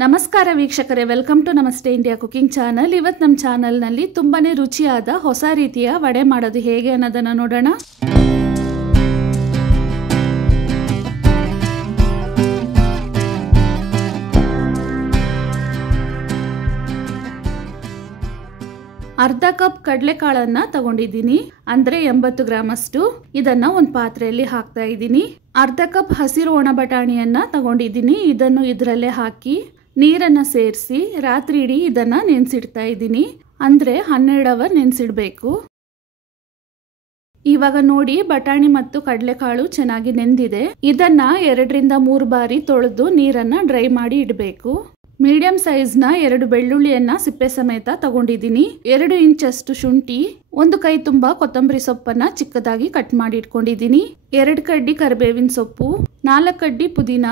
ನಮಸ್ಕಾರ ವೀಕ್ಷಕರೇ, welcome to ನಮಸ್ತೆ ಇಂಡಿಯಾ ಕುಕಿಂಗ್ ಚಾನಲ್. ಇವತ್ತು ನಮ್ಮ ಚಾನಲ್ನಲ್ಲಿ ತುಂಬಾನೇ ರುಚಿಯಾದ ಹೊಸ ರೀತಿಯ ವಡೆ ಮಾಡೋದು ಹೇಗೆ ಅನ್ನೋದನ್ನ ನೋಡೋಣ. ಅರ್ಧ ಕಪ್ ಕಡಲೆಕಾಳನ್ನ ತಗೊಂಡಿದ್ದೀನಿ, ಅಂದ್ರೆ 80 ಗ್ರಾಮ್ ಅಷ್ಟು. ಇದನ್ನ ಒಂದು ಪಾತ್ರೆಯಲ್ಲಿ ಹಾಕ್ತಾ ಇದ್ದೀನಿ. ಅರ್ಧ ಕಪ್ ಹಸಿರು ಒಣ ಬಟಾಣಿಯನ್ನ ತಗೊಂಡಿದ್ದೀನಿ. ಇದನ್ನು ಇದರಲ್ಲೇ ಹಾಕಿ ನೀರನ್ನ ಸೇರಿಸಿ ರಾತ್ರಿ ಇಡೀ ಇದನ್ನ ನೆನೆಸಿಡ್ತಾ ಇದ್ದೀನಿ. ಅಂದ್ರೆ 12 ಅವರ್ ನೆನೆಸಿಡ್ಬೇಕು. ಇವಾಗ ನೋಡಿ, ಬಟಾಣಿ ಮತ್ತು ಕಡಲೆಕಾಳು ಚೆನ್ನಾಗಿ ನೆಂದಿದೆ. ಇದನ್ನ 2 ರಿಂದ 3 ಬಾರಿ ತೊಳೆದು ನೀರನ್ನ ಡ್ರೈ ಮಾಡಿ ಇಡಬೇಕು. ಮೀಡಿಯಂ ಸೈಜ್ ನ 2 ಬೆಳ್ಳುಳ್ಳಿಯನ್ನ ಸಿಪ್ಪೆ ಸಮೇತ ತಗೊಂಡಿದ್ದೀನಿ. 2 ಇಂಚ್ ಅಷ್ಟು ಶುಂಠಿ, 1 ಕೈ ತುಂಬಾ ಕೊತ್ತಂಬರಿ ಸೊಪ್ಪನ್ನ ಚಿಕ್ಕದಾಗಿ ಕಟ್ ಮಾಡಿ ಇಟ್ಕೊಂಡಿದ್ದೀನಿ. 2 ಕಡ್ಡಿ ಕರಿಬೇವಿನ ಸೊಪ್ಪು, 4 ಕಡ್ಡಿ ಪುದೀನ,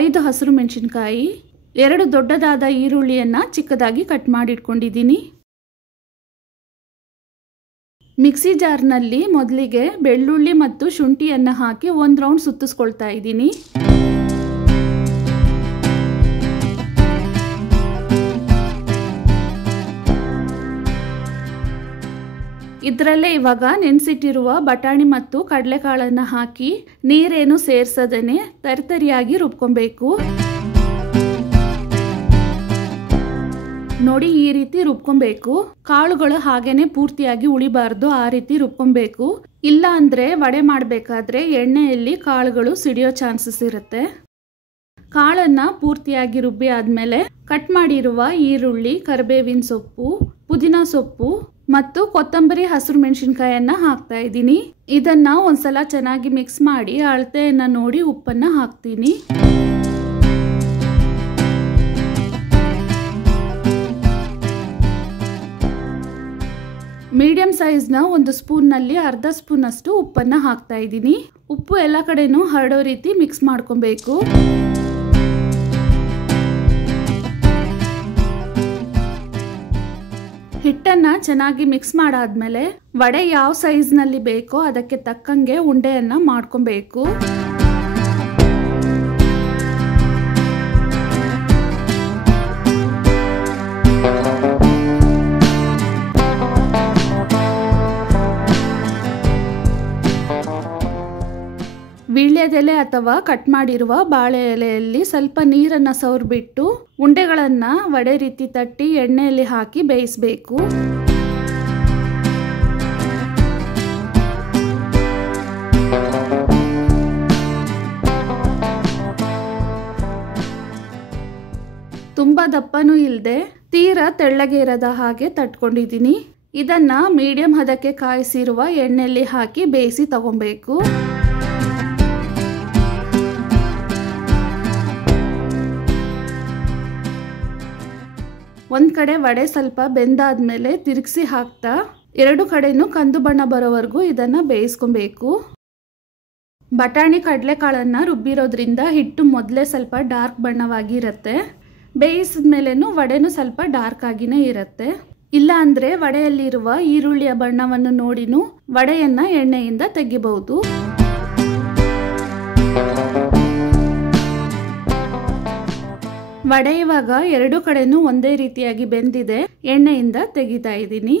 5 ಹಸಿರು ಮೆಣಸಿನಕಾಯಿ, 2 ದೊಡ್ಡದಾದ ಈರುಳ್ಳಿಯನ್ನ ಚಿಕ್ಕದಾಗಿ ಕಟ್ ಮಾಡಿ ಇಟ್ಕೊಂಡಿದ್ದೀನಿ. ಮಿಕ್ಸಿ ಜಾರ್ನಲ್ಲಿ ಮೊದಲಿಗೆ ಬೆಳ್ಳುಳ್ಳಿ ಮತ್ತು ಶುಂಠಿಯನ್ನ ಹಾಕಿ 1 ರೌಂಡ್ ಸುತ್ತಿಸ್ಕೊಳ್ತಾ ಇದ್ದೀನಿ. ಇದರಲ್ಲೇ ಇವಾಗ ನೆನೆಸಿಟ್ಟಿರುವ ಬಟಾಣಿ ಮತ್ತು ಕಡಲೆಕಾಳನ್ನ ಹಾಕಿ ನೀರೇನು ಸೇರ್ಸದೇನೆ ತರಿತರಿಯಾಗಿ ರುಬ್ಕೊಬೇಕು. ನೋಡಿ, ಈ ರೀತಿ ರುಬ್ಕೊಬೇಕು. ಕಾಳುಗಳು ಹಾಗೇನೆ ಪೂರ್ತಿಯಾಗಿ ಉಳಿಬಾರ್ದು, ಆ ರೀತಿ ರುಬ್ಕೊಬೇಕು. ಇಲ್ಲ ಅಂದ್ರೆ ವಡೆ ಮಾಡಬೇಕಾದ್ರೆ ಎಣ್ಣೆಯಲ್ಲಿ ಕಾಳುಗಳು ಸಿಡಿಯೋ ಚಾನ್ಸಸ್ ಇರುತ್ತೆ. ಕಾಳನ್ನ ಪೂರ್ತಿಯಾಗಿ ರುಬ್ಬಿ ಆದ್ಮೇಲೆ ಕಟ್ ಮಾಡಿರುವ ಈರುಳ್ಳಿ, ಕರಿಬೇವಿನ ಸೊಪ್ಪು, ಪುದೀನ ಸೊಪ್ಪು ಮತ್ತು ಕೊತ್ತಂಬರಿ ಹಸಿರು ಮೆಣಸಿನಕಾಯನ್ನ ಹಾಕ್ತಾ ಇದ್ದೀನಿ. ಇದನ್ನ ಒಂದ್ಸಲ ಚೆನ್ನಾಗಿ ಮಿಕ್ಸ್ ಮಾಡಿ ಅಳತೆಯನ್ನ ನೋಡಿ ಉಪ್ಪನ್ನ ಹಾಕ್ತೀನಿ. ಮೀಡಿಯಂ ಸೈಜ್ ನ 1 ಸ್ಪೂನ್ ನಲ್ಲಿ ಅರ್ಧ ಸ್ಪೂನ್ ಅಷ್ಟು ಉಪ್ಪನ್ನ ಹಾಕ್ತಾ ಇದ್ದೀನಿ. ಉಪ್ಪು ಎಲ್ಲ ಕಡೆನೂ ಹರಡೋ ರೀತಿ ಮಿಕ್ಸ್ ಮಾಡ್ಕೊಬೇಕು. ಹಿಟ್ಟನ್ನ ಚೆನ್ನಾಗಿ ಮಿಕ್ಸ್ ಮಾಡಾದ್ಮೇಲೆ ವಡೆ ಯಾವ ಸೈಜ್ ನಲ್ಲಿ ಬೇಕೋ ಅದಕ್ಕೆ ತಕ್ಕಂಗೆ ಉಂಡೆಯನ್ನ ಮಾಡ್ಕೊಬೇಕು. ವೀಳ್ಯದೆಲೆ ಅಥವಾ ಕಟ್ ಮಾಡಿರುವ ಬಾಳೆ ಎಲೆಯಲ್ಲಿ ಸ್ವಲ್ಪ ನೀರನ್ನ ಸವರ್ಬಿಟ್ಟು ಉಂಡೆಗಳನ್ನ ವಡೆ ರೀತಿ ತಟ್ಟಿ ಎಣ್ಣೆಯಲ್ಲಿ ಹಾಕಿ ಬೇಯಿಸಬೇಕು. ತುಂಬಾ ದಪ್ಪನೂ ಇಲ್ಲದೆ ತೀರಾ ತೆಳ್ಳಗೆ ಇರದ ಹಾಗೆ ತಟ್ಕೊಂಡಿದ್ದೀನಿ. ಇದನ್ನ ಮೀಡಿಯಂ ಹದಕ್ಕೆ ಕಾಯಿಸಿರುವ ಎಣ್ಣೆಯಲ್ಲಿ ಹಾಕಿ ಬೇಯಿಸಿ ತಗೊಬೇಕು. ಒಂದ್ ಕಡೆ ವಡೆ ಸ್ವಲ್ಪ ಬೆಂದಾದ್ಮೇಲೆ ತಿರುಗಿಸಿ ಹಾಕ್ತಾ 2 ಕಡೆನೂ ಕಂದು ಬಣ್ಣ ಬರೋವರೆಗೂ ಇದನ್ನ ಬೇಯಿಸ್ಕೊಬೇಕು. ಬಟಾಣಿ ಕಡಲೆಕಾಳನ್ನ ರುಬ್ಬಿರೋದ್ರಿಂದ ಹಿಟ್ಟು ಮೊದಲೇ ಸ್ವಲ್ಪ ಡಾರ್ಕ್ ಬಣ್ಣವಾಗಿ ಇರುತ್ತೆ. ಬೇಯಿಸಿದ್ಮೇಲೆನೂ ವಡೆನೂ ಸ್ವಲ್ಪ ಡಾರ್ಕ್ ಆಗಿನೇ ಇರುತ್ತೆ. ಇಲ್ಲ ಅಂದ್ರೆ ವಡೆಯಲ್ಲಿರುವ ಈರುಳ್ಳಿಯ ಬಣ್ಣವನ್ನು ನೋಡಿನೂ ವಡೆಯನ್ನ ಎಣ್ಣೆಯಿಂದ ತೆಗಿಬಹುದು. ವಡೆ ಇವಾಗ 2 ಕಡೆನೂ ಒಂದೇ ರೀತಿಯಾಗಿ ಬೆಂದಿದೆ. ಎಣ್ಣೆಯಿಂದ ತೆಗಿತಾ ಇದ್ದೀನಿ.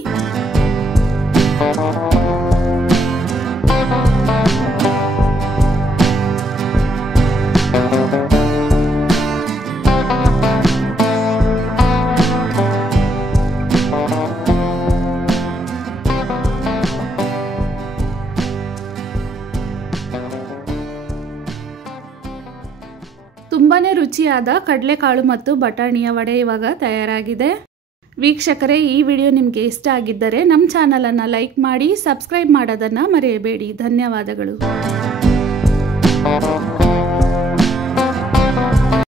ತುಂಬಾನೇ ರುಚಿಯಾದ ಕಡಲೆಕಾಳು ಮತ್ತು ಬಟಾಣಿಯ ವಡೆ ಇವಾಗ ತಯಾರಾಗಿದೆ. ವೀಕ್ಷಕರೇ, ಈ ವಿಡಿಯೋ ನಿಮಗೆ ಇಷ್ಟ ಆಗಿದ್ದರೆ ನಮ್ಮ ಚಾನಲ್ ಅನ್ನು ಲೈಕ್ ಮಾಡಿ, ಸಬ್ಸ್ಕ್ರೈಬ್ ಮಾಡೋದನ್ನ ಮರೆಯಬೇಡಿ. ಧನ್ಯವಾದಗಳು.